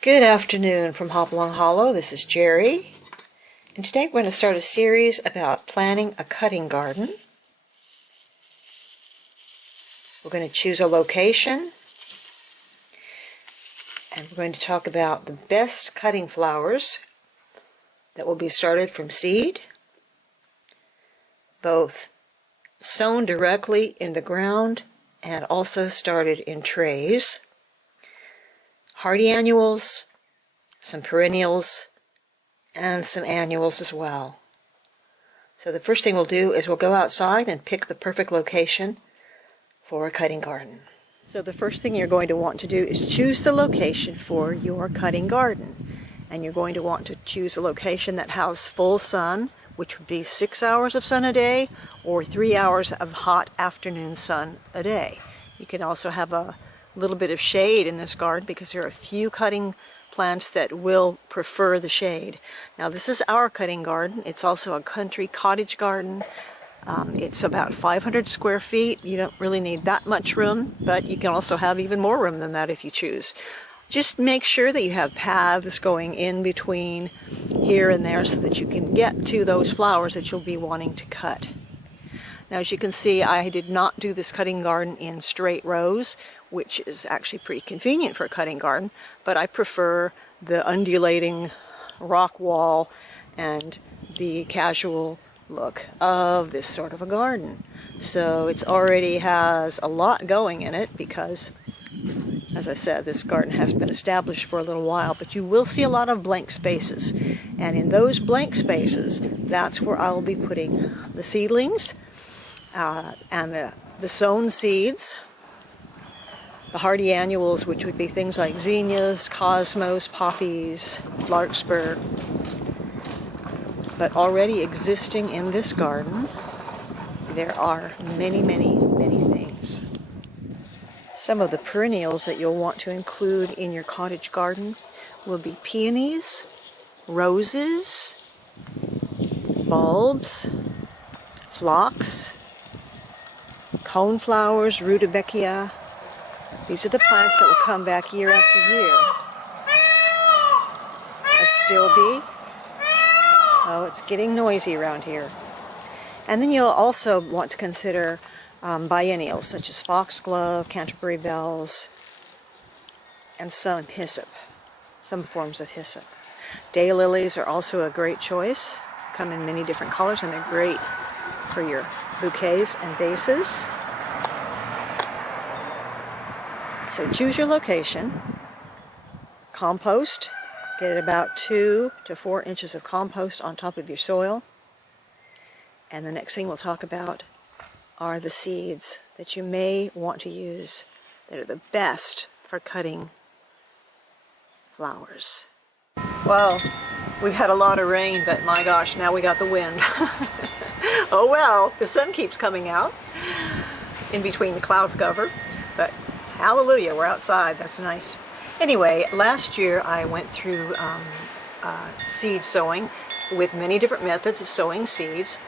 Good afternoon from Hopalong Hollow. This is Jerry, and today we're going to start a series about planning a cutting garden. We're going to choose a location, and we're going to talk about the best cutting flowers that will be started from seed, both sown directly in the ground and also started in trays. Hardy annuals, some perennials, and some annuals as well. So the first thing we'll do is we'll go outside and pick the perfect location for a cutting garden. So the first thing you're going to want to do is choose the location for your cutting garden. And you're going to want to choose a location that has full sun, which would be 6 hours of sun a day or 3 hours of hot afternoon sun a day. You can also have a little bit of shade in this garden because there are a few cutting plants that will prefer the shade. Now this is our cutting garden. It's also a country cottage garden. It's about 500 square feet. You don't really need that much room, but you can also have even more room than that if you choose. Just make sure that you have paths going in between here and there so that you can get to those flowers that you'll be wanting to cut. Now, as you can see, I did not do this cutting garden in straight rows, which is actually pretty convenient for a cutting garden, but I prefer the undulating rock wall and the casual look of this sort of a garden. So it already has a lot going in it because, as I said, this garden has been established for a little while, but you will see a lot of blank spaces. And in those blank spaces, that's where I'll be putting the seedlings, and the sown seeds, the hardy annuals, which would be things like zinnias, cosmos, poppies, larkspur. But already existing in this garden, there are many, many, many things. Some of the perennials that you'll want to include in your cottage garden will be peonies, roses, bulbs, phlox, coneflowers, rudbeckia. These are the plants that will come back year after year. A stilby. Oh, it's getting noisy around here. And then you'll also want to consider biennials such as foxglove, Canterbury bells, and some hyssop, some forms of hyssop. Daylilies are also a great choice. Come in many different colors, and they're great for your bouquets and vases. So choose your location, compost, get about 2 to 4 inches of compost on top of your soil, and the next thing we'll talk about are the seeds that you may want to use that are the best for cutting flowers. Well, we've had a lot of rain, but my gosh, now we got the wind. Oh well, the sun keeps coming out in between the cloud cover, but hallelujah, we're outside. That's nice. Anyway, last year I went through seed sowing with many different methods of sowing seeds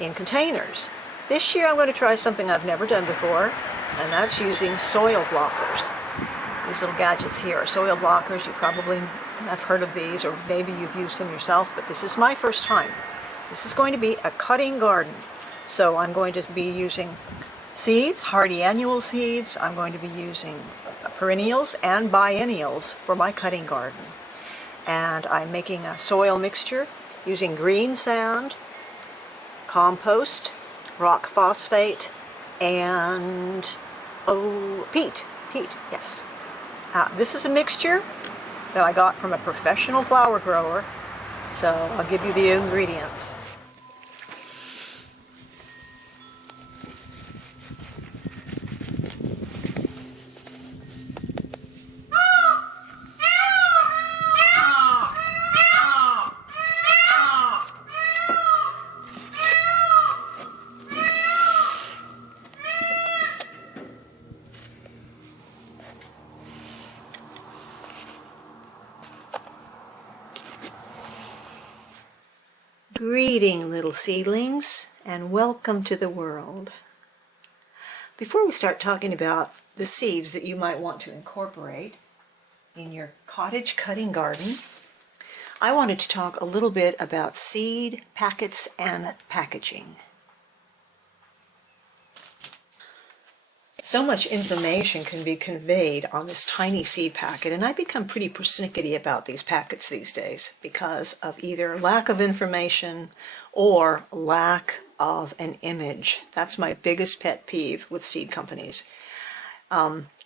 in containers. This year I'm going to try something I've never done before, and that's using soil blockers. These little gadgets here are soil blockers. You probably have heard of these, or maybe you've used them yourself, but this is my first time. This is going to be a cutting garden, so I'm going to be using seeds, hardy annual seeds. I'm going to be using perennials and biennials for my cutting garden. And I'm making a soil mixture using green sand, compost, rock phosphate, and peat, yes. This is a mixture that I got from a professional flower grower, so I'll give you the ingredients. Greeting, little seedlings, and welcome to the world. Before we start talking about the seeds that you might want to incorporate, in your cottage cutting garden, I wanted to talk a little bit about seed packets and packaging. So much information can be conveyed on this tiny seed packet, and I become pretty persnickety about these packets these days because of either lack of information or lack of an image. That's my biggest pet peeve with seed companies.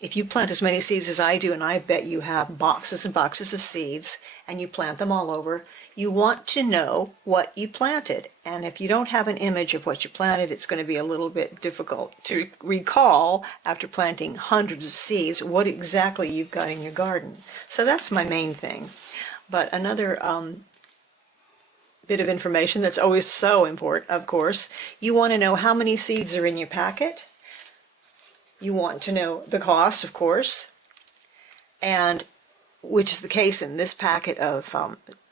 If you plant as many seeds as I do, and I bet you have boxes and boxes of seeds, and you plant them all over, you want to know what you planted. And if you don't have an image of what you planted, it's going to be a little bit difficult to recall after planting hundreds of seeds what exactly you've got in your garden. So that's my main thing. But another bit of information that's always so important, of course, you want to know how many seeds are in your packet. You want to know the cost, of course, and which is the case in this packet of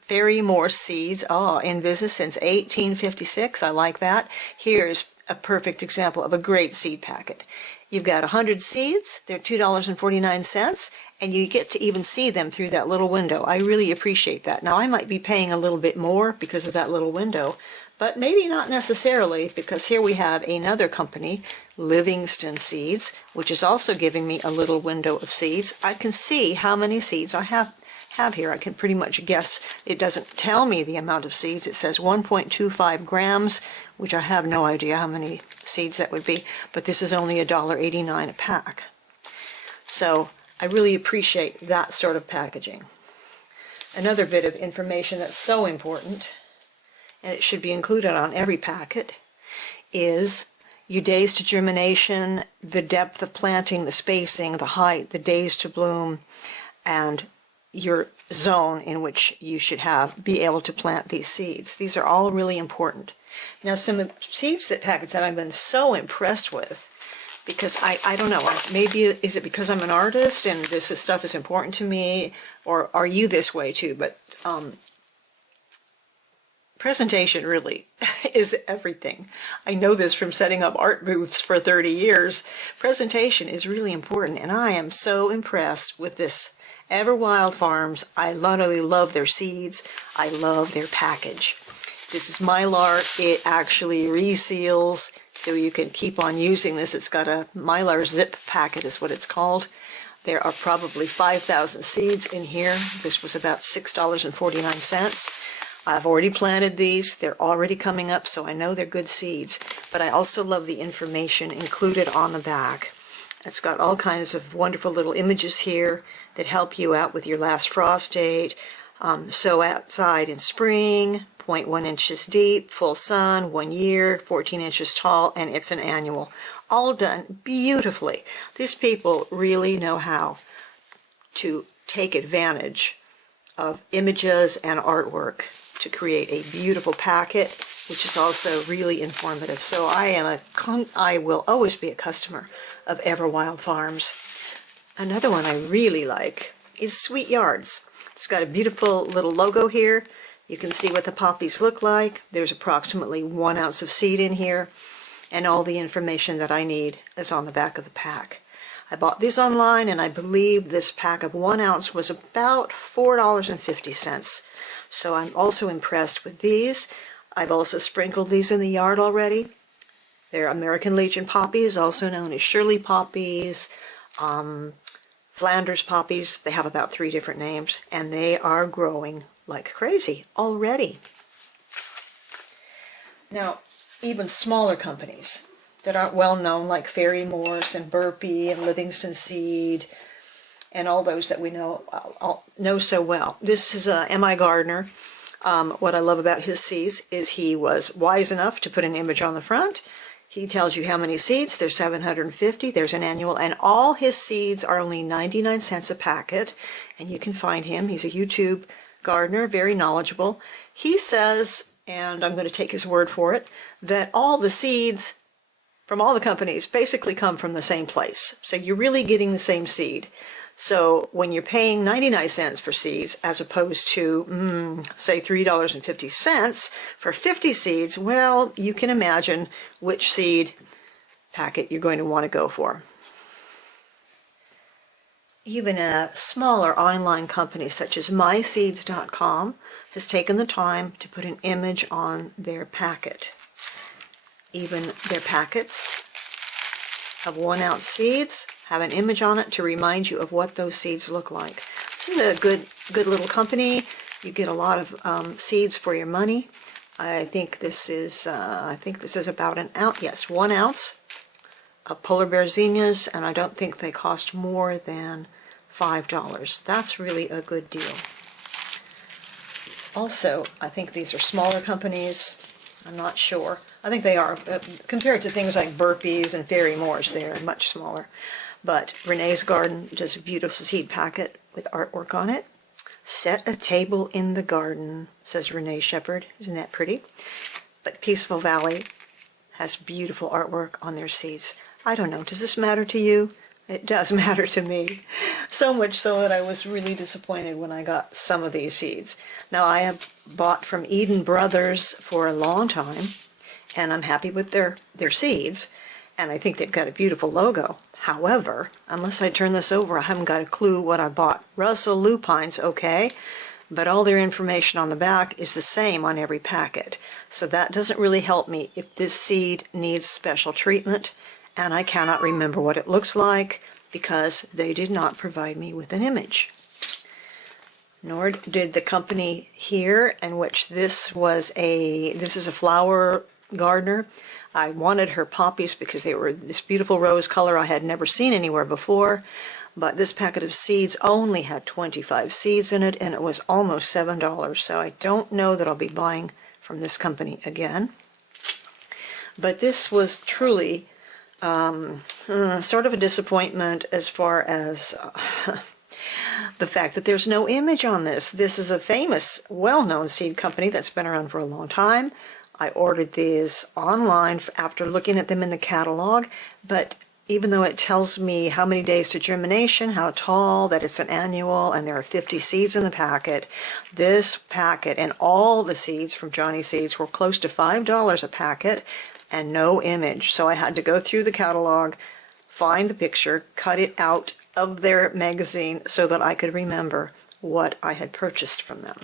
Perennial Seeds. Oh, in business since 1856. I like that. Here's a perfect example of a great seed packet. You've got 100 seeds. They're $2.49, and you get to even see them through that little window. I really appreciate that. Now, I might be paying a little bit more because of that little window, but maybe not necessarily, because here we have another company, Livingston Seeds, which is also giving me a little window of seeds. I can see how many seeds I have here. I can pretty much guess. It doesn't tell me the amount of seeds. It says 1.25 grams, which I have no idea how many seeds that would be, but this is only $1.89 a pack. So I really appreciate that sort of packaging. Another bit of information that's so important, and it should be included on every packet, is your days to germination, the depth of planting, the spacing, the height, the days to bloom, and your zone in which you should be able to plant these seeds. These are all really important. Now, some seeds packets that I've been so impressed with, because I don't know, maybe is it because I'm an artist and this stuff is important to me, or are you this way too? But presentation really is everything. I know this from setting up art booths for 30 years. Presentation is really important, and I am so impressed with this Everwild Farms. I literally love their seeds. I love their package. This is Mylar. It actually reseals, so you can keep on using this. It's got a Mylar zip packet is what it's called. There are probably 5,000 seeds in here. This was about $6.49. I've already planted these. They're already coming up, so I know they're good seeds. But I also love the information included on the back. It's got all kinds of wonderful little images here that help you out with your last frost date. Sow outside in spring, 0.1 inches deep, full sun, 1 year, 14 inches tall, and it's an annual. All done beautifully. These people really know how to take advantage of images and artwork to create a beautiful packet, which is also really informative. So I will always be a customer of Everwild Farms. Another one I really like is Sweet Yards. It's got a beautiful little logo here. You can see what the poppies look like. There's approximately 1 ounce of seed in here, and all the information that I need is on the back of the pack. I bought these online, and I believe this pack of 1 ounce was about $4.50. So I'm also impressed with these. I've also sprinkled these in the yard already. They're American Legion poppies, also known as Shirley poppies, Flanders poppies. They have about 3 different names, and they are growing like crazy already. Now, even smaller companies that aren't well known, like Fairy Morse and Burpee and Livingston Seed, and all those that we know so well. This is M.I. Gardner. What I love about his seeds is he was wise enough to put an image on the front. He tells you how many seeds. There's 750. There's an annual, and all his seeds are only 99 cents a packet, and you can find him. He's a YouTube gardener, very knowledgeable. He says, and I'm going to take his word for it, that all the seeds from all the companies basically come from the same place. So you're really getting the same seed. So when you're paying 99 cents for seeds as opposed to, say, $3.50 for 50 seeds, well, you can imagine which seed packet you're going to want to go for. even a smaller online company such as myseeds.com has taken the time to put an image on their packet. Even their packets of 1 ounce seeds have an image on it to remind you of what those seeds look like. This is a good little company. You get a lot of seeds for your money. I think this is about an ounce. Yes, 1 ounce of polar bear zinnias, and I don't think they cost more than $5. That's really a good deal. Also, I think these are smaller companies. I'm not sure. I think they are. Compared to things like Burpees and Fairy Moores, they are much smaller. But Renee's Garden does a beautiful seed packet with artwork on it. Set a table in the garden, says Renee Shepherd. Isn't that pretty? But Peaceful Valley has beautiful artwork on their seeds. I don't know, does this matter to you? It does matter to me. So much so that I was really disappointed when I got some of these seeds. Now, I have bought from Eden Brothers for a long time, and I'm happy with their seeds, and I think they've got a beautiful logo. However, unless I turn this over, I haven't got a clue what I bought. Russell Lupine's okay, but all their information on the back is the same on every packet. So that doesn't really help me if this seed needs special treatment, and I cannot remember what it looks like because they did not provide me with an image. Nor did the company here, in which this is a flower gardener. I wanted her poppies because they were this beautiful rose color I had never seen anywhere before, but this packet of seeds only had 25 seeds in it, and it was almost $7, so I don't know that I'll be buying from this company again. But this was truly sort of a disappointment as far as the fact that there's no image on this. This is a famous, well-known seed company that's been around for a long time. I ordered these online after looking at them in the catalog, but even though it tells me how many days to germination, how tall, that it's an annual, and there are 50 seeds in the packet, this packet and all the seeds from Johnny Seeds were close to $5 a packet and no image. So I had to go through the catalog, find the picture, cut it out of their magazine so that I could remember what I had purchased from them.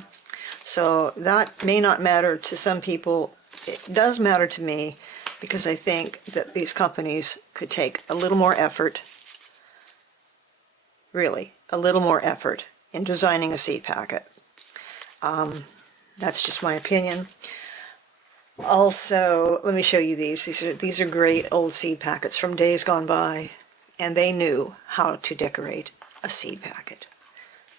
So that may not matter to some people. It does matter to me because I think that these companies could take a little more effort, really, a little more effort in designing a seed packet. That's just my opinion. Also, let me show you these. These are great old seed packets from days gone by, and they knew how to decorate a seed packet.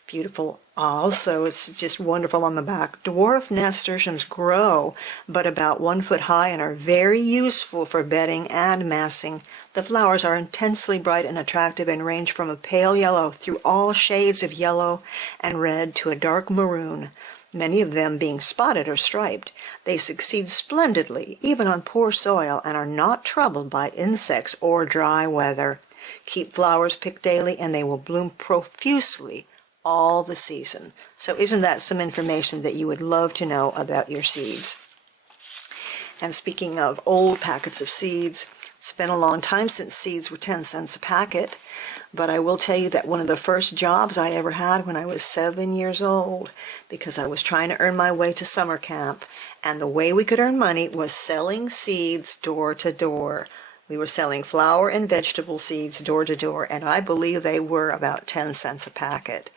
Beautiful. Also, it's just wonderful on the back. Dwarf nasturtiums grow but about 1 foot high and are very useful for bedding and massing. The flowers are intensely bright and attractive and range from a pale yellow through all shades of yellow and red to a dark maroon, many of them being spotted or striped. They succeed splendidly even on poor soil and are not troubled by insects or dry weather. Keep flowers picked daily and they will bloom profusely all the season. So isn't that some information that you would love to know about your seeds? And speaking of old packets of seeds, it's been a long time since seeds were 10 cents a packet, but I will tell you that one of the first jobs I ever had when I was 7 years old, because I was trying to earn my way to summer camp, and the way we could earn money was selling seeds door to door. We were selling flower and vegetable seeds door to door, and I believe they were about 10 cents a packet.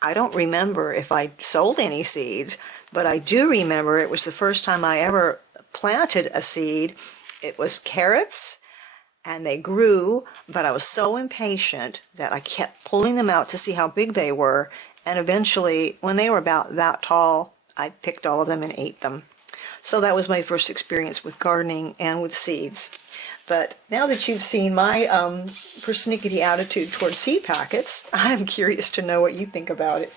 I don't remember if I sold any seeds, but I do remember it was the first time I ever planted a seed. It was carrots, and they grew, but I was so impatient that I kept pulling them out to see how big they were, and eventually, when they were about that tall, I picked all of them and ate them. So that was my first experience with gardening and with seeds. But now that you've seen my persnickety attitude towards seed packets, I'm curious to know what you think about it.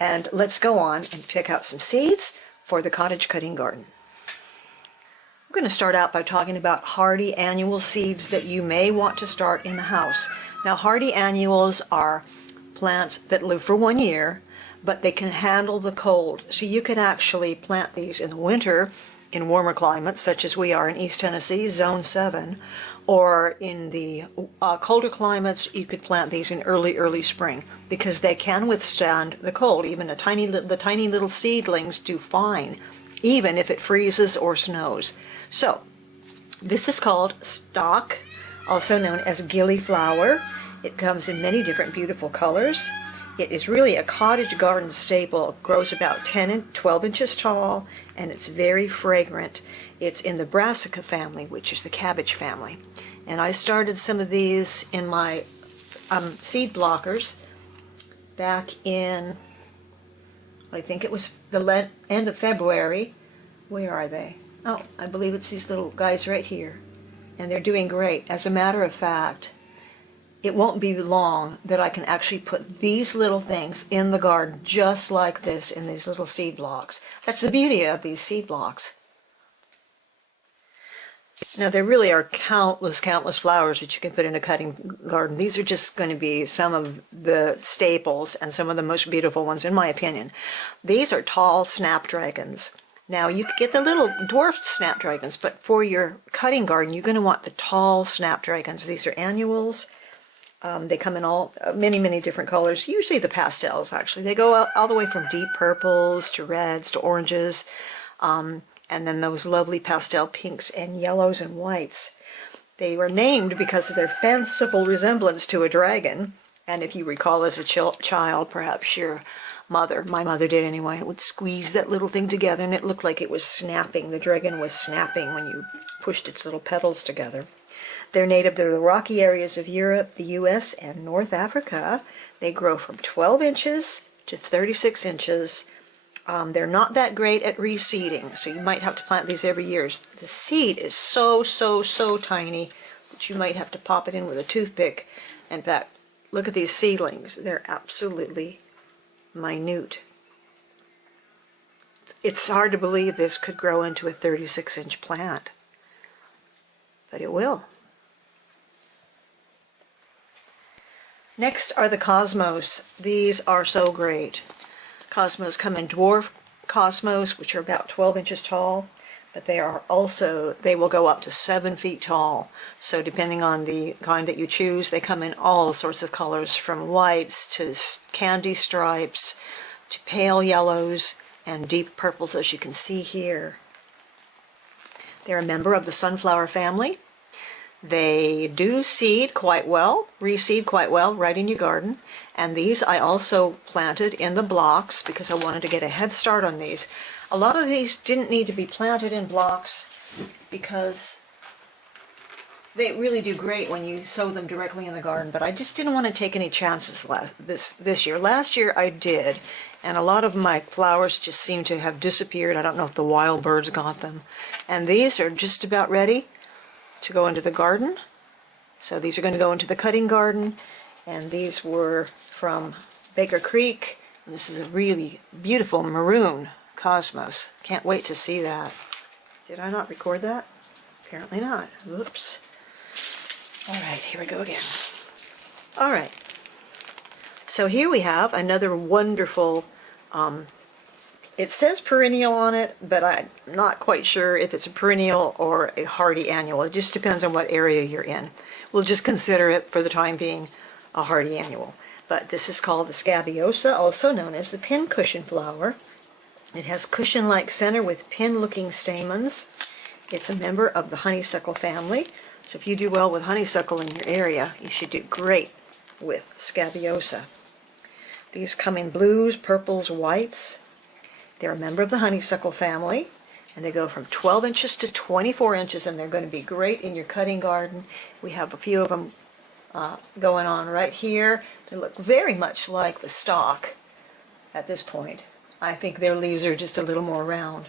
And let's go on and pick out some seeds for the cottage cutting garden. I'm going to start out by talking about hardy annual seeds that you may want to start in the house. Now, hardy annuals are plants that live for 1 year, but they can handle the cold. So you can actually plant these in the winter in warmer climates, such as we are in East Tennessee, Zone 7, or in the colder climates, you could plant these in early spring because they can withstand the cold. Even the tiny little seedlings do fine, even if it freezes or snows. So, this is called Stalk, also known as gillyflower. It comes in many different beautiful colors. It is really a cottage garden staple. It grows about 10 and 12 inches tall, and it's very fragrant. It's in the Brassica family, which is the cabbage family. And I started some of these in my seed blockers back in, I think it was the end of February. Where are they? Oh, I believe it's these little guys right here. And they're doing great. As a matter of fact, it won't be long that I can actually put these little things in the garden just like this in these little seed blocks. That's the beauty of these seed blocks. Now, there really are countless flowers that you can put in a cutting garden. These are just going to be some of the staples and some of the most beautiful ones, in my opinion. These are tall snapdragons. Now, you could get the little dwarfed snapdragons, but for your cutting garden, you're going to want the tall snapdragons. These are annuals. They come in many different colors, usually the pastels, actually. They go all the way from deep purples to reds to oranges, and then those lovely pastel pinks and yellows and whites. They were named because of their fanciful resemblance to a dragon, and if you recall as a child, perhaps my mother did anyway, it would squeeze that little thing together and it looked like it was snapping. The dragon was snapping when you pushed its little petals together. They're native to the rocky areas of Europe, the U.S., and North Africa. They grow from 12 inches to 36 inches. They're not that great at reseeding, so you might have to plant these every year. The seed is so tiny that you might have to pop it in with a toothpick. In fact, look at these seedlings. They're absolutely minute. It's hard to believe this could grow into a 36-inch plant, but it will. Next are the cosmos. These are so great. Cosmos come in dwarf cosmos, which are about 12 inches tall, but they will go up to 7 feet tall. So depending on the kind that you choose, they come in all sorts of colors, from whites to candy stripes to pale yellows and deep purples, as you can see here. They're a member of the sunflower family. They do seed quite well, reseed quite well right in your garden. And these I also planted in the blocks because I wanted to get a head start on these. A lot of these didn't need to be planted in blocks because they really do great when you sow them directly in the garden, but I just didn't want to take any chances this year. Last year I did, and a lot of my flowers just seem to have disappeared. I don't know if the wild birds got them. And these are just about ready to go into the garden. So these are going to go into the cutting garden, and these were from Baker Creek. And this is a really beautiful maroon cosmos. Can't wait to see that. Did I not record that? Apparently not. Oops. All right, here we go again. All right. So here we have another wonderful, it says perennial on it, but I'm not quite sure if it's a perennial or a hardy annual. It just depends on what area you're in. We'll just consider it for the time being a hardy annual. But this is called the Scabiosa, also known as the pincushion flower. It has cushion-like center with pin-looking stamens. It's a member of the honeysuckle family. So if you do well with honeysuckle in your area, you should do great with Scabiosa. These come in blues, purples, whites. They're a member of the honeysuckle family, and they go from 12 inches to 24 inches, and they're going to be great in your cutting garden. We have a few of them going on right here. They look very much like the stalk at this point. I think their leaves are just a little more round.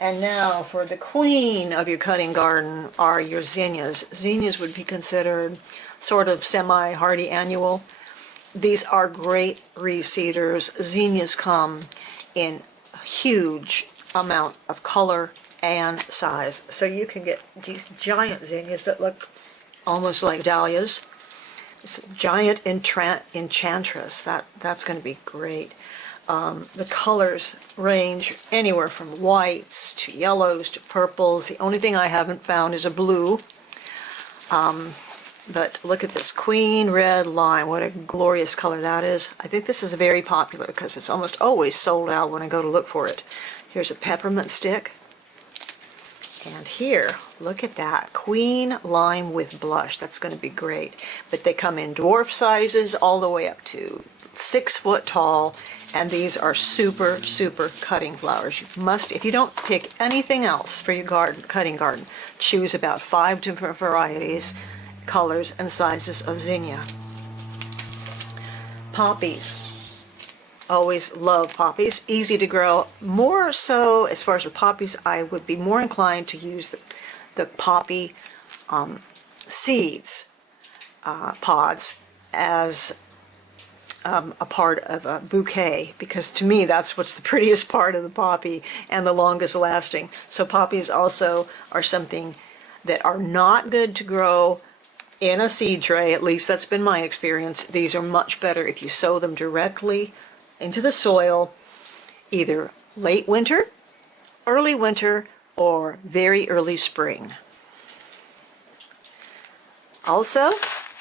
And now for the queen of your cutting garden are your zinnias. Zinnias would be considered sort of semi-hardy annual. These are great reseeders. Zinnias come in a huge amount of color and size. So you can get these giant zinnias that look almost like dahlias. This giant enchantress, that's going to be great. The colors range anywhere from whites to yellows to purples. The only thing I haven't found is a blue. But look at this Queen Red Lime. What a glorious color that is. I think this is very popular because it's almost always sold out when I go to look for it. Here's a peppermint stick. And here, look at that. Queen Lime with blush. That's going to be great. But they come in dwarf sizes all the way up to 6 foot tall. And these are super, super cutting flowers. You must, if you don't pick anything else for your garden, cutting garden, choose about 5 different varieties, colors, and sizes of zinnia. Poppies. Always love poppies. Easy to grow. More so, as far as the poppies, I would be more inclined to use the poppy seeds, pods, as a part of a bouquet, because to me that's what's the prettiest part of the poppy and the longest lasting. So poppies also are something that are not good to grow in a seed tray. At least that's been my experience. These are much better if you sow them directly into the soil, either late winter, early winter, or very early spring. Also,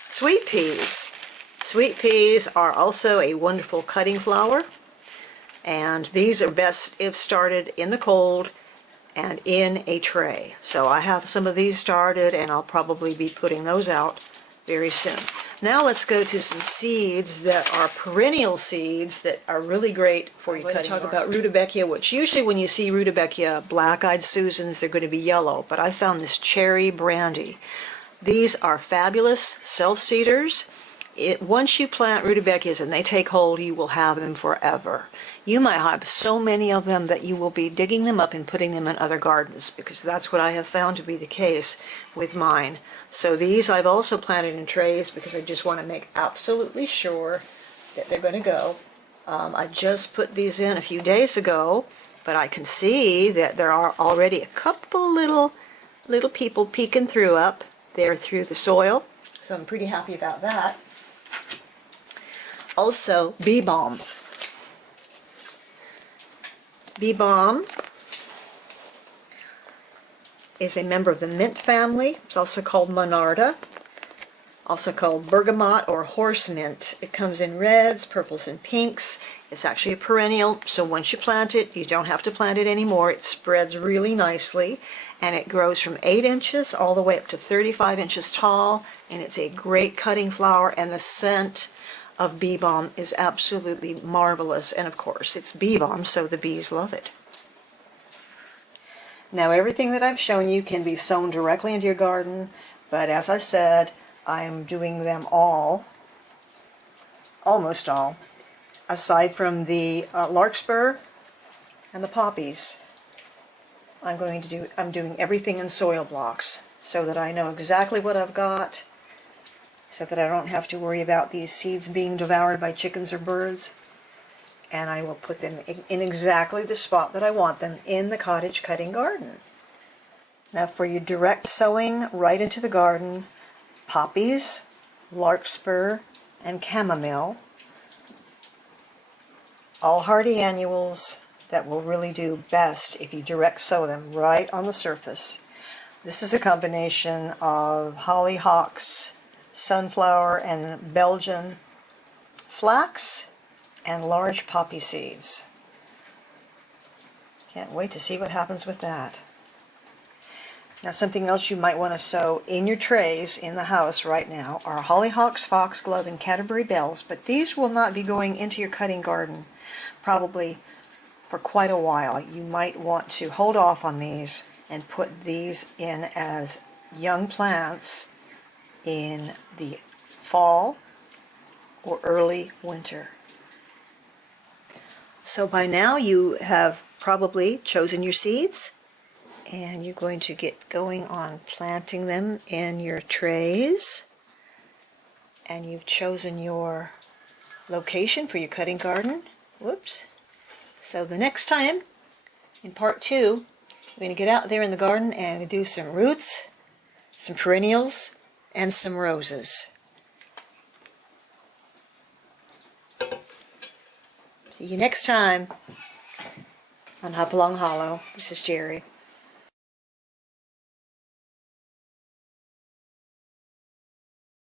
sweet peas. Sweet peas are also a wonderful cutting flower, and these are best if started in the cold and in a tray. So I have some of these started, and I'll probably be putting those out very soon. Now let's go to some seeds that are perennial seeds that are really great for you. I'm going to talk about rutabaga, which usually when you see rutabaga, black-eyed Susans, they're going to be yellow, but I found this cherry brandy. These are fabulous self-seeders. Once you plant rutabagas and they take hold, you will have them forever. You might have so many of them that you will be digging them up and putting them in other gardens, because that's what I have found to be the case with mine. So these I've also planted in trays because I just want to make absolutely sure that they're going to go. I just put these in a few days ago, but I can see that there are already a couple little people peeking through up there through the soil. So I'm pretty happy about that. Also, bee balm. Bee balm is a member of the mint family. It's also called monarda, also called bergamot or horse mint. It comes in reds, purples, and pinks. It's actually a perennial, so once you plant it, you don't have to plant it anymore. It spreads really nicely, and it grows from 8 inches all the way up to 35 inches tall, and it's a great cutting flower, and the scent of bee balm is absolutely marvelous. And of course, it's bee balm, so the bees love it. Now, everything that I've shown you can be sown directly into your garden, but as I said, I'm doing them all, almost all, aside from the larkspur and the poppies. I'm doing everything in soil blocks so that I know exactly what I've got, so that I don't have to worry about these seeds being devoured by chickens or birds. And I will put them in exactly the spot that I want them in the cottage cutting garden. Now for your direct sowing right into the garden, poppies, larkspur, and chamomile, all hardy annuals that will really do best if you direct sow them right on the surface. This is a combination of hollyhocks, sunflower, and Belgian flax, and large poppy seeds. Can't wait to see what happens with that. Now, something else you might want to sow in your trays in the house right now are Hollyhocks Foxglove and Canterbury Bells, but these will not be going into your cutting garden probably for quite a while. You might want to hold off on these and put these in as young plants in the fall or early winter. So by now you have probably chosen your seeds, and you're going to get going on planting them in your trays, and you've chosen your location for your cutting garden. Whoops. So the next time, in part 2, we're going to get out there in the garden and do some roots, some perennials, and some roses. See you next time on Hopalong Hollow. This is Jerry.